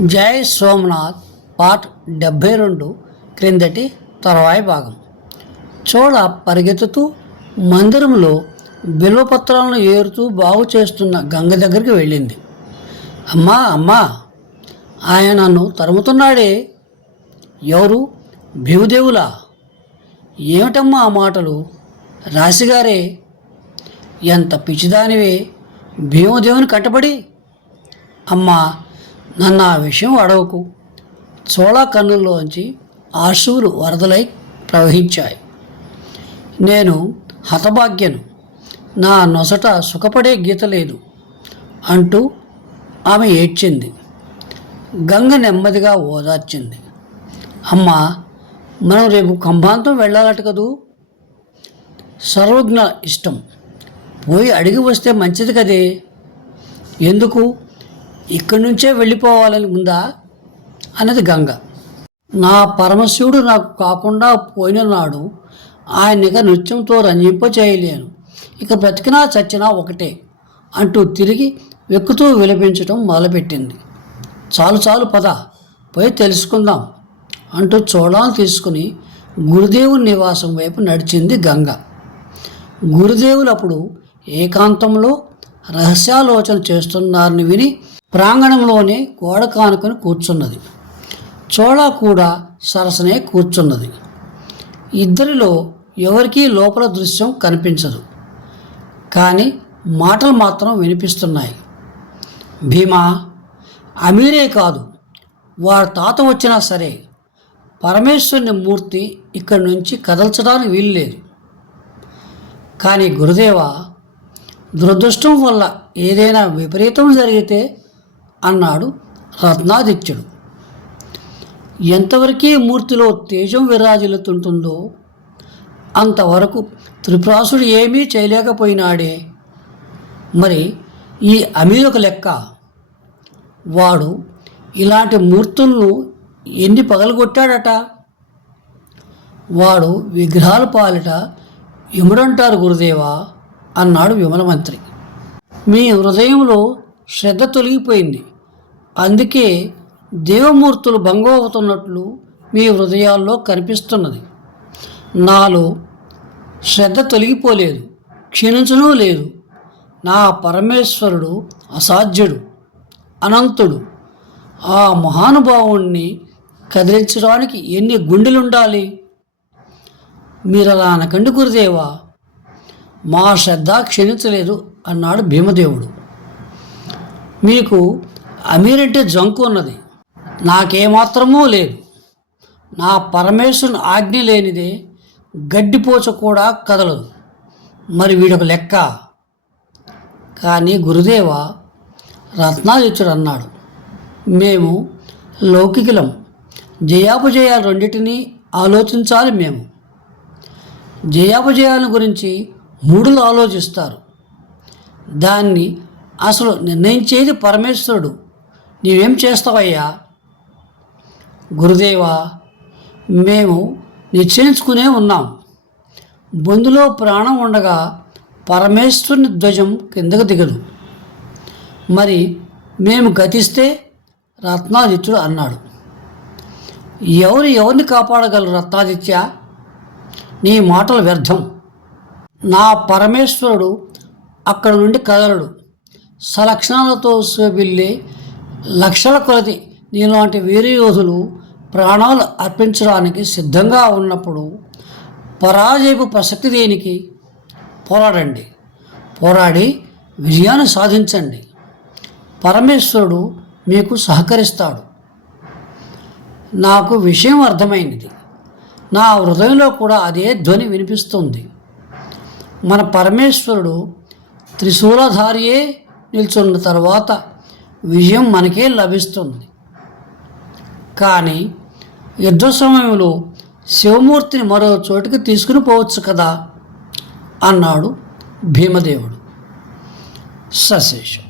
జై సోమనాథ్ పార్ట్ డెబ్భై రెండు క్రిందటి తర్వాయి భాగం. చోళ పరిగెత్తుతూ మందిరంలో బిల్వపత్రాలను ఏరుతూ బాగు చేస్తున్న గంగ దగ్గరికి వెళ్ళింది. అమ్మా అమ్మా ఆయన నన్ను తరుముతున్నాడే. ఎవరు? భీవుదేవులా ఏమిటమ్మా ఆ మాటలు? రాశిగారే ఎంత పిచ్చిదానివే. భీమదేవుని కట్టబడి. అమ్మా నన్ను ఆ విషయం అడవకు. చోళ కన్నుల్లోంచి ఆశువులు వరదలై ప్రవహించాయి. నేను హతభాగ్యను. నా నొసట సుఖపడే గీత లేదు అంటూ ఆమె ఏడ్చింది. గంగ నెమ్మదిగా ఓదార్చింది. అమ్మా మనం రేపు కంభాంతం వెళ్ళాలట కదూ? సర్వజ్ఞ ఇష్టం. పోయి అడిగి వస్తే మంచిది కదే. ఎందుకు? ఇక్కడి నుంచే వెళ్ళిపోవాలని ఉందా? అన్నది గంగ. నా పరమశివుడు నాకు కాకుండా పోయిన నాడు ఆయన ఇక నృత్యంతో రంజింప చేయలేను ఇక బ్రతికినా చచ్చినా ఒకటే అంటూ తిరిగి వెక్కుతూ విలపించటం మొదలుపెట్టింది. చాలు చాలు పద పోయి తెలుసుకుందాం అంటూ చోళాలు తీసుకుని గురుదేవుని నివాసం వైపు నడిచింది గంగ. గురుదేవులు అప్పుడు ఏకాంతంలో రహస్యాలోచన చేస్తున్నారని విని ప్రాంగణంలోనే గోడ కానుకొని కూర్చున్నది. చోళ కూడా సరసనే కూర్చున్నది. ఇద్దరిలో ఎవరికీ లోపల దృశ్యం కనిపించదు. కానీ మాటలు మాత్రం వినిపిస్తున్నాయి. భీమా అమీరే కాదు వారి తాత వచ్చినా సరే పరమేశ్వరుని మూర్తి ఇక్కడి నుంచి కదల్చడానికి వీల్లేదు. కానీ గురుదేవ దురదృష్టం వల్ల ఏదైనా విపరీతం జరిగితే అన్నాడు రత్నాదిత్యుడు. ఎంతవరకే మూర్తిలో తేజం విరాజిల్లుతుంటుందో అంతవరకు త్రిపురాసుడు ఏమీ చేయలేకపోయినాడే. మరి ఈ అమీరొక లెక్క? వాడు ఇలాంటి మూర్తులను ఎన్ని పగలగొట్టాడట? వాడు విగ్రహాల పాలిట ఎముడంటారు గురుదేవా? అన్నాడు విమలమంత్రి. మీ హృదయంలో శ్రద్ధ తొలగిపోయింది. అందుకే దేవమూర్తులు భంగమవుతున్నట్లు మీ హృదయాల్లో కనిపిస్తున్నది. నాలో శ్రద్ధ తొలగిపోలేదు క్షీణించడం లేదు. నా పరమేశ్వరుడు అసాధ్యుడు అనంతుడు. ఆ మహానుభావుణ్ణి కదిలించడానికి ఎన్ని గుండెలుండాలి? మీరు అలా అనకండి గురుదేవా. మా శ్రద్ధ క్షీణించలేదు అన్నాడు భీమదేవుడు. మీకు అమీరంటే జంకు ఉన్నది నాకేమాత్రమూ లేదు. నా పరమేశ్వరుని ఆజ్ఞ లేనిదే గడ్డిపోచ కూడా కదలదు. మరి వీడొక లెక్క? కానీ గురుదేవ రత్నాదిత్యుడు అన్నాడు మేము లౌకికులం. జయాపజయాలు రెండింటినీ ఆలోచించాలి మేము. జయాపజయాల గురించి మూడులు ఆలోచిస్తారు. దాన్ని అసలు నిర్ణయించేది పరమేశ్వరుడు. నీవేం చేస్తావయ్యా? గురుదేవా మేము నిశ్చయించుకునే ఉన్నాం. బొందులో ప్రాణం ఉండగా పరమేశ్వరుని ధ్వజం కిందకు దిగదు. మరి మేము గతిస్తే రత్నాదిత్యుడు అన్నాడు. ఎవరు ఎవరిని కాపాడగలరు రత్నాదిత్య? నీ మాటలు వ్యర్థం. నా పరమేశ్వరుడు అక్కడ నుండి కదలడు. సలక్షణాలతో వెళ్ళే లక్షల కొలది. నీలాంటి వీరయోధులు ప్రాణాలు అర్పించడానికి సిద్ధంగా ఉన్నప్పుడు పరాజయపు ప్రసక్తి దేనికి? పోరాడండి. పోరాడి విజయాన్ని సాధించండి. పరమేశ్వరుడు మీకు సహకరిస్తాడు. నాకు విషయం అర్థమైంది. నా హృదయంలో కూడా అదే ధ్వని వినిపిస్తుంది. మన పరమేశ్వరుడు త్రిశూలధారియే నిల్చున్న తర్వాత విజయం మనకే లభిస్తుంది. కానీ యుద్ధ సమయంలో శివమూర్తిని మరో చోటుకి తీసుకుని పోవచ్చు కదా? అన్నాడు భీమదేవుడు. సశేషం.